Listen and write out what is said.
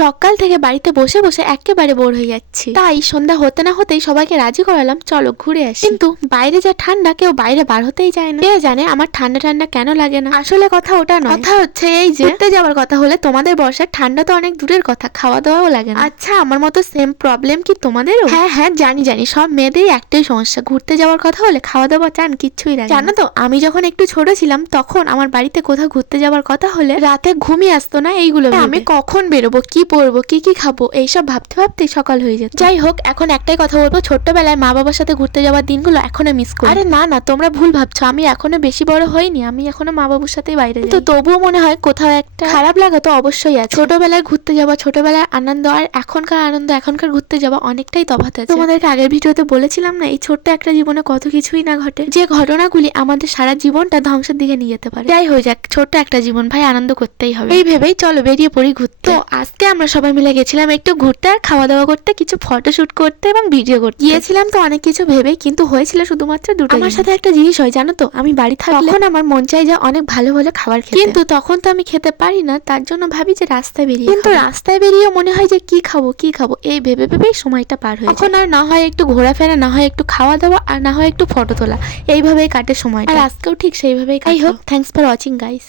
সকাল থেকে বাড়িতে বসে বসে একেবারে বোর হয়ে যাচ্ছি, তাই সন্ধ্যা হতে না হতেই সবাইকে রাজি করালাম চলো ঘুরে আসি। কিন্তু বাইরে যা ঠান্ডা, কেউ বাইরে বার হতেই যায় না। কে জানে আমার ঠান্ডা ঠান্ডা কেন লাগে না। আসলে কথা ওটা নয়, কথা হচ্ছে এই যে ঘুরতে যাওয়ার কথা হলে তোমাদের বর্ষার ঠান্ডা তো অনেক দূরের কথা, খাওয়া দাওয়াও লাগে না। আচ্ছা আমার মতো সেম প্রবলেম কি তোমাদেরও? হ্যাঁ হ্যাঁ জানি জানি, সব মেয়েদেরই একটাই সমস্যা, ঘুরতে যাওয়ার কথা হলে খাওয়া দাওয়া চান কিচ্ছুই লাগে না। জানো তো আমি যখন একটু ছোট ছিলাম তখন আমার বাড়িতে কোথাও ঘুরতে যাওয়ার কথা হলে রাতে ঘুমই আসতো না এইগুলো ভেবে। আমি কখন বেরোবো, কি পরবো, কি কি খাবো, এইসব ভাবতে ভাবতেই সকাল হয়ে যেত। যাই হোক, এখন একটাই কথা বলবো, ছোট্টবেলায় মা বাবার সাথে ঘুরতে যাওয়ার দিনগুলো এখনো মিস করি। আরে না না, তোমরা ভুল ভাবছো, আমি এখনো বেশি বড় হইনি, আমি এখনো মা বাবুর সাথেই বাইরে যাই। তো তবুও মনে হয় কোথাও একটা খারাপ লাগা তো অবশ্যই আছে। ছোটবেলায় ঘুরতে যাওয়া, ছোটবেলার আনন্দ আর এখনকার আনন্দ, এখনকার ঘুরতে যাওয়া অনেকটাই তফাৎ আছে। তোমাদেরকে আগের ভিডিওতে বলেছিলাম না, এই ছোট্ট একটা জীবনে কত কিছুই না ঘটে, যে ঘটনাগুলি আমাদের সারা জীবনটা ধ্বংসের দিকে নিয়ে যেতে পারে। যাই হয়ে যাক, ছোট্ট একটা জীবন ভাই, আনন্দ করতেই হবে। এই ভেবেই চলো বেরিয়ে পড়ি ঘুরতে। তো আজকে আমরা সবাই মিলে গেছিলাম একটু ঘুরতে আর খাওয়া দাওয়া করতে, কিছু ফটোশুট করতে এবং ভিডিও করতে। গিয়েছিলাম তো অনেক কিছু ভেবেই, কিন্তু হয়েছিল শুধুমাত্র দুটো। আমার সাথে একটা জিনিস হয় জানো তো, আমি বাড়ি থাকলে তখন আমার মন চাই যে অনেক ভালো ভালো খাবার খেতে, কিন্তু তখন তো আমি খেতে পারি না, তার জন্য ভাবি যে রাস্তায় বেরিয়ে, কিন্তু রাস্তায় বেরিয়ে মনে হয় যে কি খাবো কি খাবো, এই ভেবে ভেবেই সময়টা পার হয়ে যায়। এখন আর না হয় একটু ঘোরাফেরা, না হয় একটু খাওয়া দাওয়া, আর না হয় একটু ফটো তোলা, এইভাবেই কাটে সময়। আর আজকেও ঠিক সেইভাবেই। I hope thanks for watching guys.